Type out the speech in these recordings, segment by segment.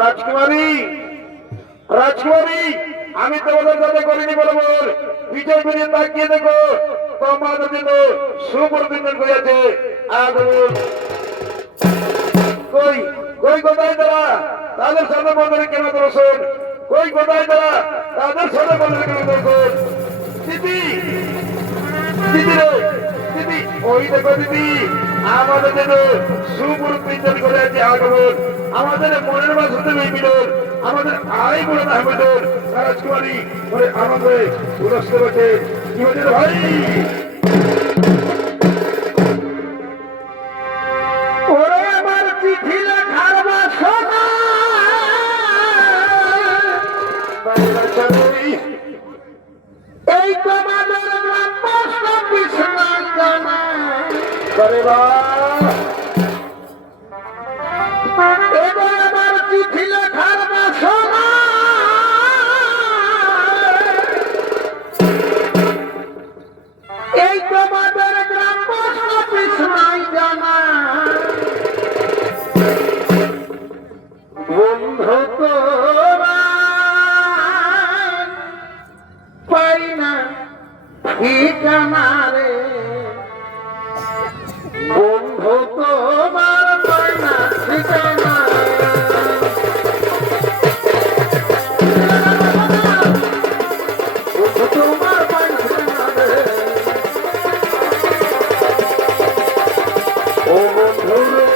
রাজকুমারী রাজকুমারী আমি তোমাদের সাথে করিনি বরাবর পিছনে ফিরে তাকিয়ে দেখো তোমাদের জন্য সুবর্দিন করেছে আগুন কই কই কোথায় তারা তাদের সামনে বন্ধনে কেন দর্শন কই কোথায় তারা তাদের সামনে বন্ধনে কেন দর্শন দিদি দিদি রে দিদি ওই দেখো দিদি আমাদের জন্য সুবর্দিন করে আছে আগমন আমাদের মনের মাঝে মিলন আমাদের আয় বলে না মিলন রাজকুমারী বলে আমাদের পুরস্কার বটে কি বলে ভাই ওরে আমার চিঠি লেখার বাসনা এই তোমাদের গ্রাম্য বিছানা জানা করে বা এবার আমার চিঠি লেখার বাসনা এই তোমাদের গ্রাম্য বিছানায় জানা বন্ধু তো পাই না ঠিকানা রে বন্ধু তোমার পাই না ঠিকানা বন্ধু তোমার পাই না ঠিকানা রে ও বন্ধু রে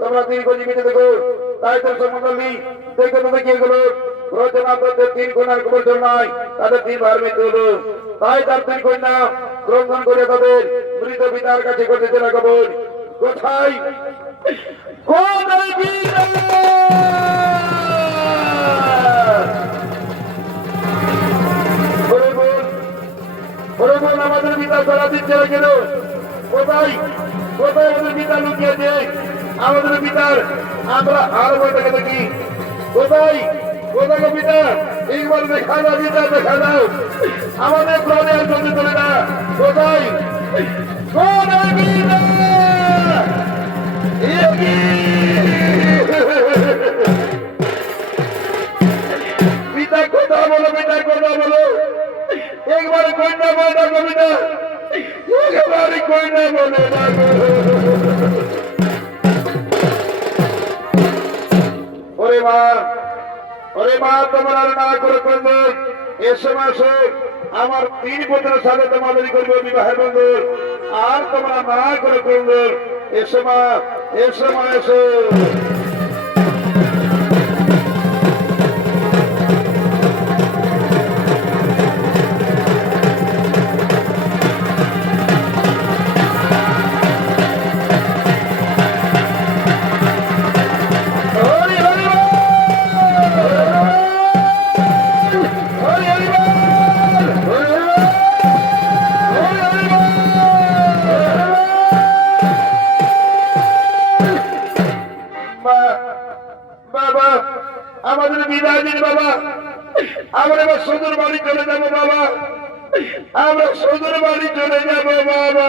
তোমরা দীর্ঘ জীবিত দেখো তাই তো সমকালী দেখে তো দেখিয়ে গেল রচনা তাদের 3 কন্যার খবর নাই তাদের 3 ভাইয়ের মৃত্যু হলো তাই তার 3 কন্যা ক্রন্দন করে তাদের মৃত পিতার কাছে করতেছে না খবর কোথায় কোথায় দিচ্ছে না কেন? কোথায় কোথায় আমাদের পিতা লুকিয়েছে? আমাদের পিতার আমরা আর বইটাকে দেখি। কোথায় কোথায় পিতা? একবার দেখা দাও পিতা, দেখা দাও। আমাদের প্রাণে আর চলতে চলে না। কোথায় কোথায় পিতা? পিতা কথা বলো, পিতা কথা বলো। একবার কন্যা বলে ডাকো পিতা, একবার কন্যা বলে ডাকো। ওরে মা, ওরে মা, তোমার আর না করে করবে। এসো মাসে আমার 3 পুত্রের সাথে তোমাদের করবে বিবাহের বন্ধন। আর তোমরা না করে করবে। এসো মা, এসো মা, এসো। বাবা, আমাদের বিদায় দিন বাবা। আমরা এবার শ্বশুর বাড়ি চলে যাবো বাবা। আমরা শ্বশুর বাড়ি চলে যাবো বাবা।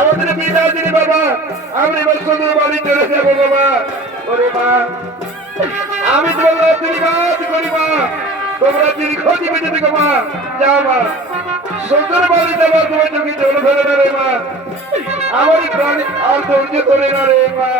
আমাদের বিদায় দিন বাবা। আমরা এবার শ্বশুর বাড়ি চলে যাবো বাবা। ওরে মা, আমি তোমার আশীর্বাদ করি মা। তোমরা দীর্ঘ জীবিত থেকে মা যাও মা। শ্বশুর বাড়ি যাবার তোমার চোখে জল ধরে না রে মা। আমার প্রাণী আর ধৈর্য ধরে না রে মা।